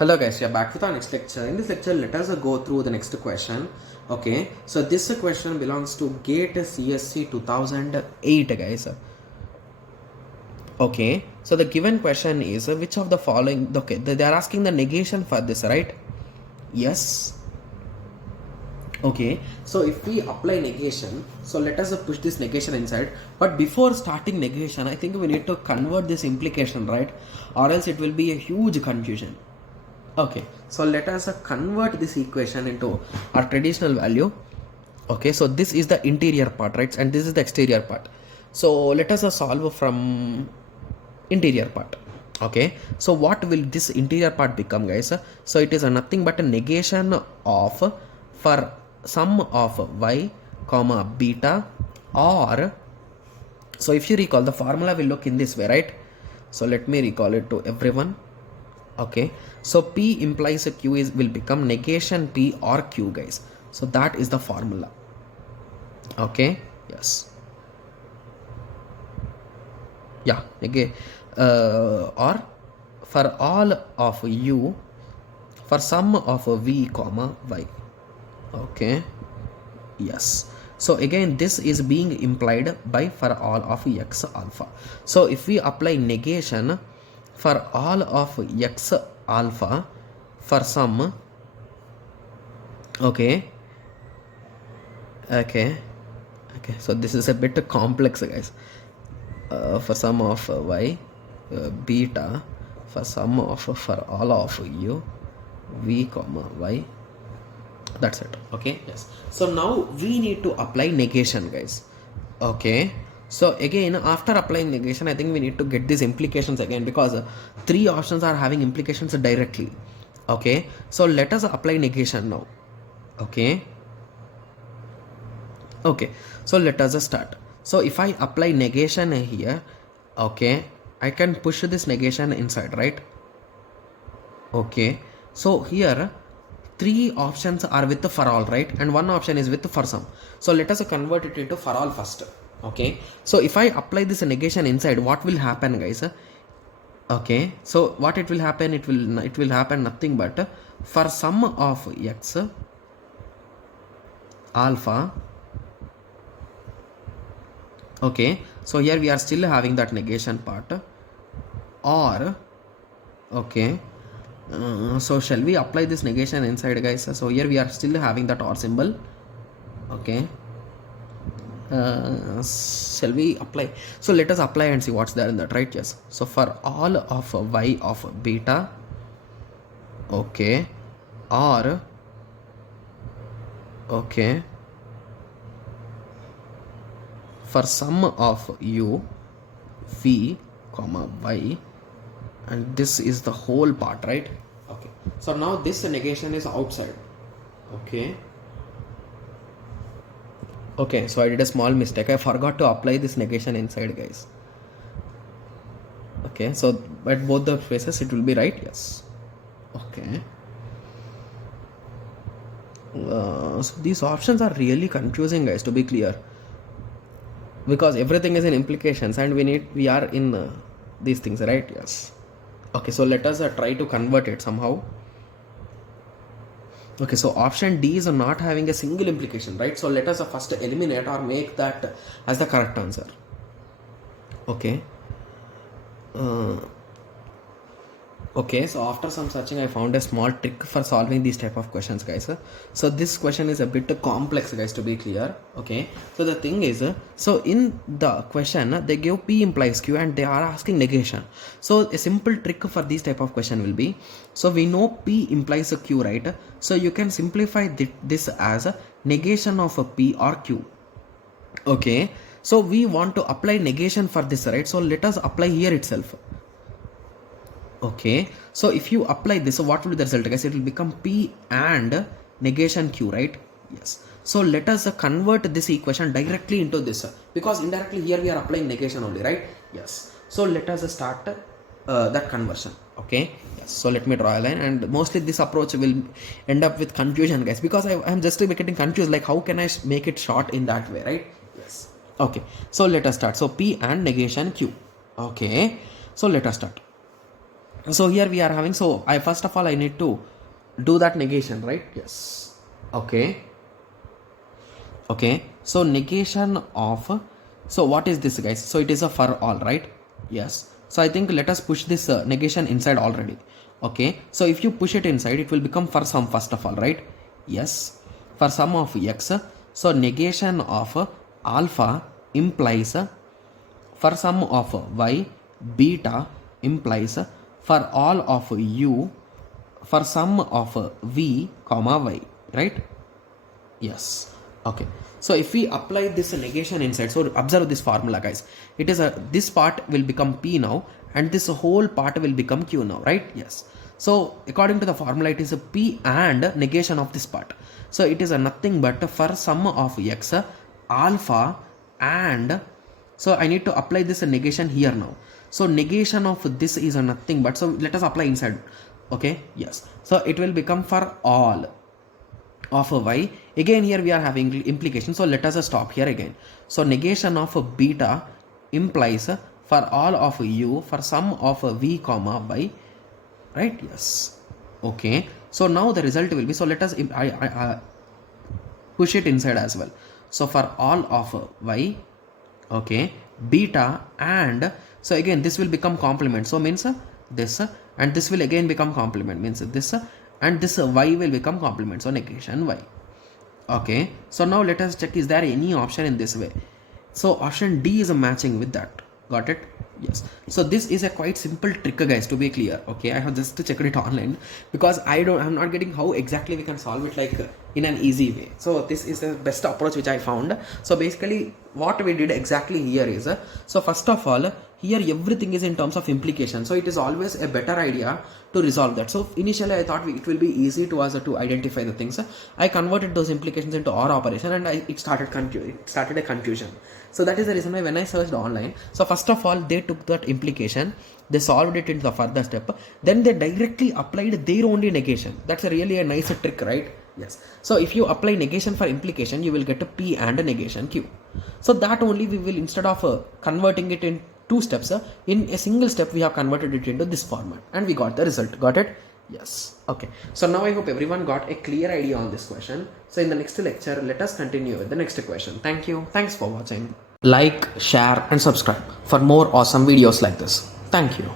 Hello guys, we are back with our next lecture. In this lecture, let us go through the next question. Okay, so this question belongs to GATE CSC 2008 guys. Okay, so the given question is which of the following, okay, they are asking the negation for this, right? Yes. Okay, so if we apply negation, so let us push this negation inside. But before starting negation, I think we need to convert this implication, right? Or else it will be a huge confusion. Okay, so let us convert this equation into our traditional value. Okay, so this is the interior part, right? And this is the exterior part. So let us solve from interior part. Okay, so what will this interior part become, guys? So it is nothing but a negation of for sum of y comma beta, or so if you recall, the formula will look in this way, right? So let me recall it to everyone. Okay, so P implies a Q will become negation P or Q, guys. So that is the formula. Okay, yes, yeah, okay, or for all of U for sum of V comma Y. Okay, yes, so again this is being implied by for all of X alpha. So if we apply negation for all of X alpha for some, okay, so this is a bit complex, guys. For sum of y beta for sum of for all of U V comma Y, that's it. Okay, yes, so now we need to apply negation, guys. Okay, so again after applying negation, I think we need to get these implications again, because three options are having implications directly. Okay, so let us apply negation now. Okay, so let us start. So if I apply negation here, okay, I can push this negation inside, right? Okay, so here three options are with the for all, right? And one option is with the for some. So let us convert it into for all first. Okay, so if I apply this negation inside, what will happen, guys? Okay, so what it will happen, it will happen nothing but for sum of X alpha. Okay, so here we are still having that negation part, or okay, so shall we apply this negation inside, guys? So here we are still having that or symbol. Okay, shall we apply? So let us apply and see what's there in that, right? Yes, so for all of y of beta, okay, or okay, for sum of U V comma Y, and this is the whole part, right? Okay, so now this negation is outside. Okay, so I did a small mistake. I forgot to apply this negation inside, guys. Okay, so at both the places it will be right. Yes. Okay, so these options are really confusing, guys, to be clear, because everything is in implications and we are in these things, right? Yes. Okay, so let us try to convert it somehow. Okay, so option D is not having a single implication, right? So let us first eliminate or make that as the correct answer. Okay, okay, so after some searching, I found a small trick for solving these type of questions, guys. So this question is a bit complex, guys, to be clear. Okay, so the thing is, so in the question they give P implies Q and they are asking negation. So a simple trick for this type of question will be, so we know P implies a Q, right? So you can simplify this as a negation of a P or Q. Okay, so we want to apply negation for this, right? So let us apply here itself. Okay, so if you apply this, so what will be the result, guys? It will become P and negation Q, right? Yes, so let us convert this equation directly into this, because indirectly here we are applying negation only, right? Yes, so let us start that conversion. Okay, yes, so let me draw a line, and mostly this approach will end up with confusion, guys, because I am just getting confused, like how can I make it short in that way, right? Yes. Okay, so let us start. So P and negation Q. Okay, so let us start. So here we are having, so I first of all I need to do that negation, right? Yes. Okay. Okay, so negation of, so what is this guys? So it is a for all, right? Yes. So I think let us push this negation inside already. Okay, so if you push it inside, it will become for sum first of all, right? Yes, for sum of x. So negation of alpha implies for sum of y, beta implies for all of u for sum of v comma y, right? Yes. Okay. So if we apply this negation inside, so observe this formula guys. It is a, this part will become P now and this whole part will become Q now, right? Yes. So according to the formula, it is a P and negation of this part. So it is a nothing but for sum of x alpha, and so I need to apply this negation here now. So negation of this is a nothing but, so let us apply inside. Okay. Yes. So it will become for all of a y. Again here we are having implication, so let us stop here again. So negation of a beta implies for all of u for sum of a v comma y, right? Yes. Okay, so now the result will be, so let us I push it inside as well. So for all of y, okay, beta, and so again this will become complement, so means this and this will again become complement, means this and this y will become complement, so negation y. Okay, so now let us check, is there any option in this way? So option D is a matching with that. Got it? Yes. So this is a quite simple trick guys, to be clear. Okay, I have just to check it online because I'm not getting how exactly we can solve it like in an easy way. So this is the best approach which I found. So basically what we did exactly here is, so first of all here everything is in terms of implication, so it is always a better idea to resolve that. So initially I thought it will be easy to us to identify the things. I converted those implications into OR operation and it started a confusion. So that is the reason why when I searched online, so first of all they took that implication, they solved it into the further step, then they directly applied their only negation. That's really a nice trick, right? Yes. So if you apply negation for implication, you will get a P and a negation Q. So that only we will, instead of converting it in two steps, in a single step we have converted it into this format and we got the result. Got it? Yes. Okay. So now I hope everyone got a clear idea on this question. So in the next lecture, let us continue with the next question. Thank you. Thanks for watching. Like, share and subscribe for more awesome videos like this. Thank you.